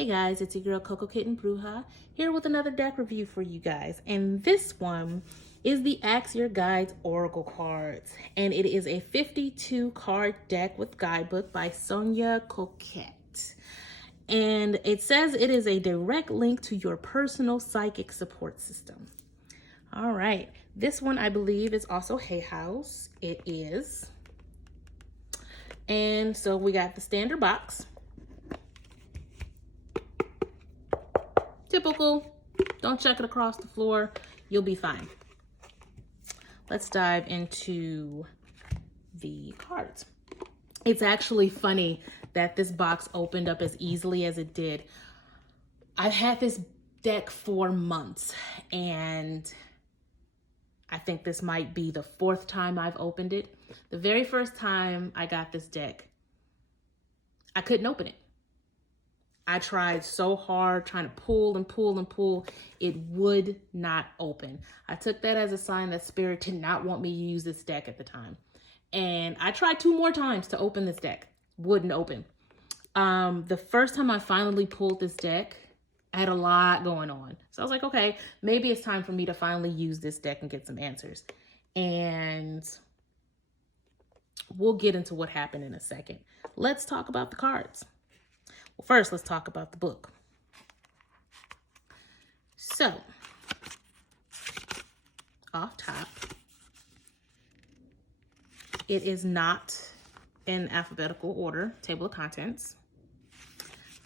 Hey guys, it's your girl Coco Kitten Bruja here with another deck review for you guys. And this one is the Ask Your Guides Oracle cards. And it is a 52 card deck with guidebook by Sonia Coquette. And it says it is a direct link to your personal psychic support system. All right, this one I believe is also Hay House. It is. And so we got the standard box. Typical, don't chuck it across the floor, you'll be fine. Let's dive into the cards. It's actually funny that this box opened up as easily as it did. I've had this deck for months, and I think this might be the 4th time I've opened it. The very first time I got this deck, I couldn't open it. I tried so hard trying to pull and pull and pull. It would not open. I took that as a sign that Spirit did not want me to use this deck at the time. And I tried 2 more times to open this deck. Wouldn't open. The first time I finally pulled this deck, I had a lot going on. So I was like, okay, maybe it's time for me to finally use this deck and get some answers. And we'll get into what happened in a second. Let's talk about the cards. Well, first, let's talk about the book. So, off top, it is not in alphabetical order, table of contents.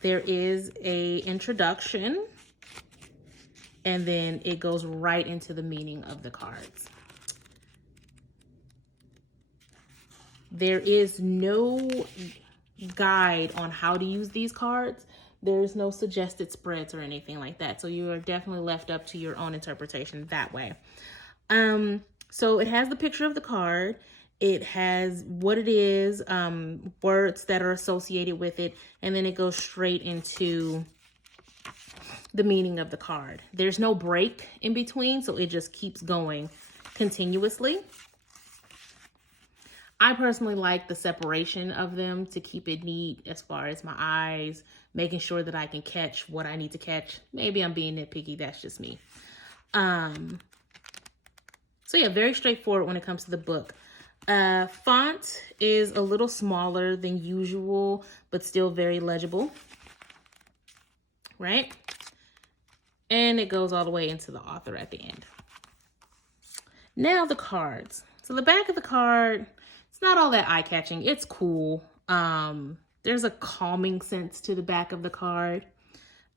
There is an introduction, and then it goes right into the meaning of the cards. There is no guide on how to use these cards. There's no suggested spreads or anything like that. So you are definitely left up to your own interpretation that way. So it has the picture of the card. It has what it is, words that are associated with it, and then it goes straight into the meaning of the card. There's no break in between, so it just keeps going continuously. I personally like the separation of them to keep it neat as far as my eyes, making sure that I can catch what I need to catch. Maybe I'm being nitpicky, that's just me. So yeah, very straightforward when it comes to the book. Font is a little smaller than usual, but still very legible, right? And it goes all the way into the author at the end. Now the cards. So the back of the card, it's not all that eye-catching. It's cool. There's a calming sense to the back of the card.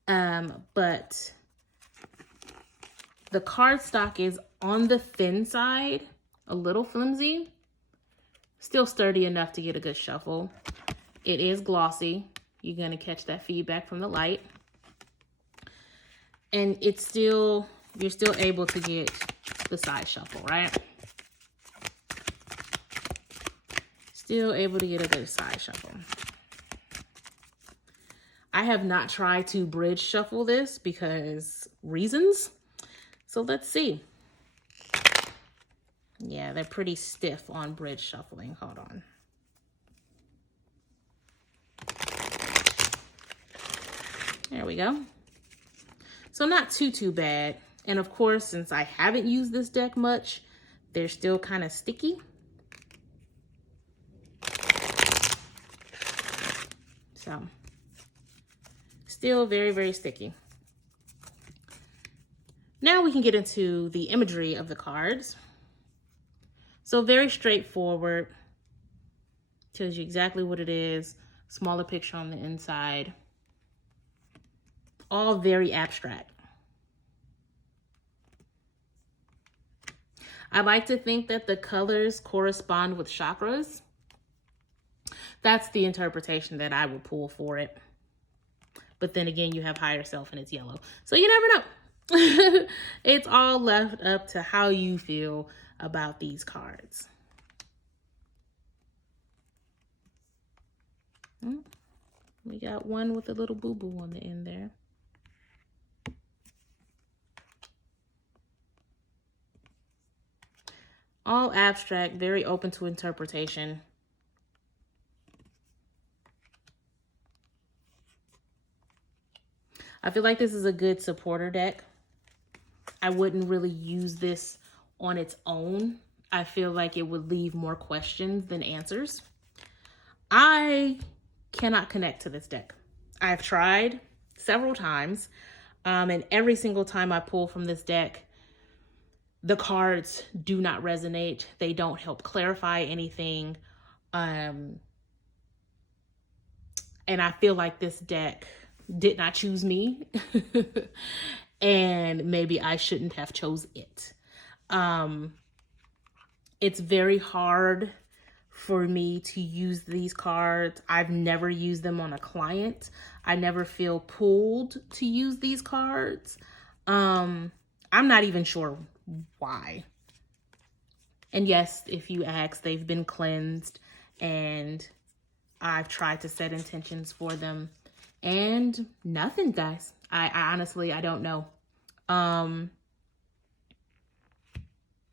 But the cardstock is on the thin side, a little flimsy, still sturdy enough to get a good shuffle. It is glossy. You're going to catch that feedback from the light. And you're still able to get the side shuffle, right? Still able to get a good side shuffle. I have not tried to bridge shuffle this because reasons. So let's see. Yeah, they're pretty stiff on bridge shuffling. Hold on. There we go. So not too bad. And of course, since I haven't used this deck much, they're still kind of sticky. So, still very, very sticky. Now we can get into the imagery of the cards. So very straightforward. Tells you exactly what it is. Smaller picture on the inside. All very abstract. I like to think that the colors correspond with chakras. That's the interpretation that I would pull for it. But then again, you have higher self and it's yellow. So you never know. It's all left up to how you feel about these cards. We got one with a little boo-boo on the end there. All abstract, very open to interpretation. I feel like this is a good supporter deck. I wouldn't really use this on its own. I feel like it would leave more questions than answers. I cannot connect to this deck. I've tried several times, and every single time I pull from this deck, the cards do not resonate. They don't help clarify anything. And I feel like this deck did not choose me. And maybe I shouldn't have chose it. It's very hard for me to use these cards. I've never used them on a client. I never feel pulled to use these cards. I'm not even sure why. And yes, if you ask, they've been cleansed, and I've tried to set intentions for them, and nothing, guys. I honestly, I don't know.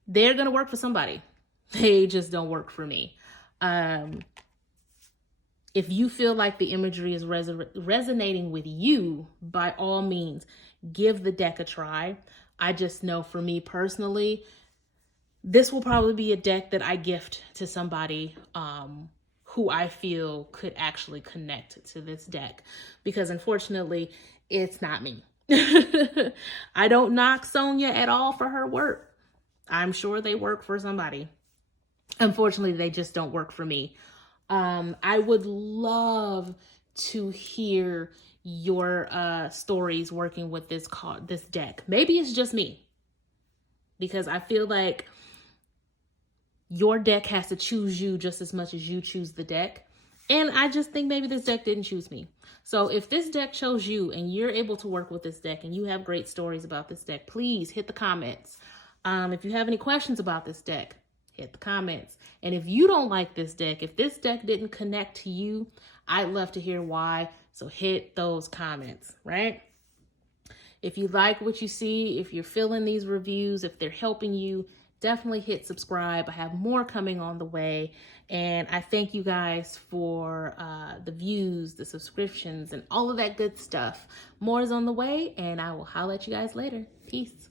They're gonna work for somebody. They just don't work for me. If you feel like the imagery is resonating with you, by all means, give the deck a try. I just know for me personally, this will probably be a deck that I gift to somebody who I feel could actually connect to this deck, because unfortunately, it's not me. I don't knock Sonia at all for her work. I'm sure they work for somebody. Unfortunately, they just don't work for me. I would love to hear your stories working with this deck. Maybe it's just me, because I feel like your deck has to choose you just as much as you choose the deck. And I just think maybe this deck didn't choose me. So if this deck chose you and you're able to work with this deck and you have great stories about this deck, please hit the comments. If you have any questions about this deck, hit the comments. And if you don't like this deck, if this deck didn't connect to you, I'd love to hear why. So hit those comments, right? If you like what you see, if you're feeling these reviews, if they're helping you, definitely hit subscribe. I have more coming on the way. And I thank you guys for the views, the subscriptions, and all of that good stuff. More is on the way, and I will holler at you guys later. Peace.